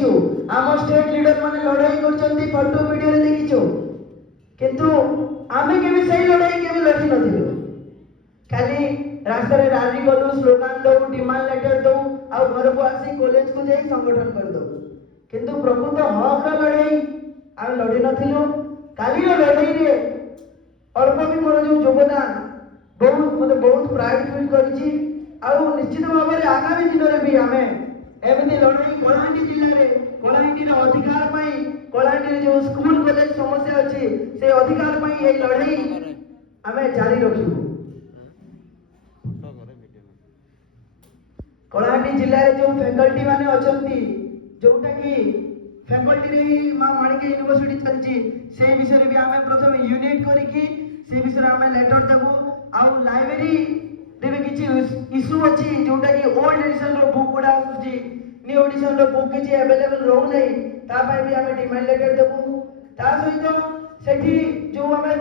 देखिछु आम state leader माने लड़ाई करछंती फोटो वीडियो रे देखिछु किंतु आमे केबे सही लड़ाई केबे लड़ी नथिलु खाली रास्ता रे रैली करू स्लोगान दो डिमांड लेटर दो आ घर को आसी कॉलेज को जाई संगठन कर दो किंतु प्रकृत हक लड़ाई आमे लड़ी नथिलु काली लड़ाई रे अल्प भी मोर जो योगदान बहुत मते बहुत प्राइड फील करिछि आ निश्चित भाव में आगामी दिन में भी आमे एमती लड़ाई कलाहांडी जिले में कलाहांडी अधिकार पाई कलाहांडी जो स्कूल कॉलेज समस्या अच्छी से अधिकार पाई ये लड़ाई आमे जारी रखिबु कलाहांडी जिले रे जो फैकल्टी माने अछंती जोटा कि फैकल्टी रे मा माणिके यूनिवर्सिटी चलची से विषय भी आमे प्रथम यूनिट करिकी से विषय आमे लेटर देबो आ लाइब्रेरी देबे किछि इशू अछि जोटा कि ओल्ड एडिशन रो बुक गुडा आसुची न्यू एडिशन रो बुक किछि अवेलेबल रहउ नै ता पय भी आमे डिमांड लेटर देबो ता सहित सेठी जो आमे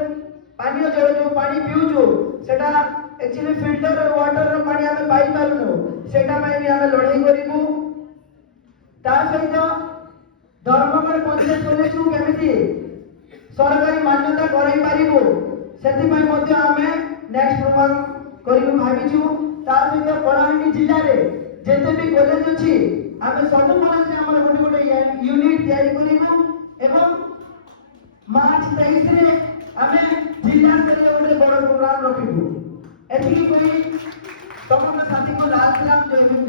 पानी जल जो पानी पिउछु सेटा एक्चुअली फिल्टर वाटर रो पानी आमे पाई पारुनो सेटा पय भी आमे लड़ाई करिबु ता सहित धर्मकर पंचायत कलेजु केमिति सरकारी मान्यता कराई पारिबु सेति पय मध्ये आमे नेक्स्ट प्रोग्राम करिबु भाबिछु ता सहित कलाहांडी जिल्ला रे जेते भी कॉलेज अछि आमे सब कॉलेज रे हमर गोटे गोटे यूनिट तयारी करिबु एवं मार्च 23 रे आमे जिल्ला स्तरीय गोटे बड़ प्रोग्राम रखिबु एथि कोई समस्त साथी को लास्ट लास्ट जय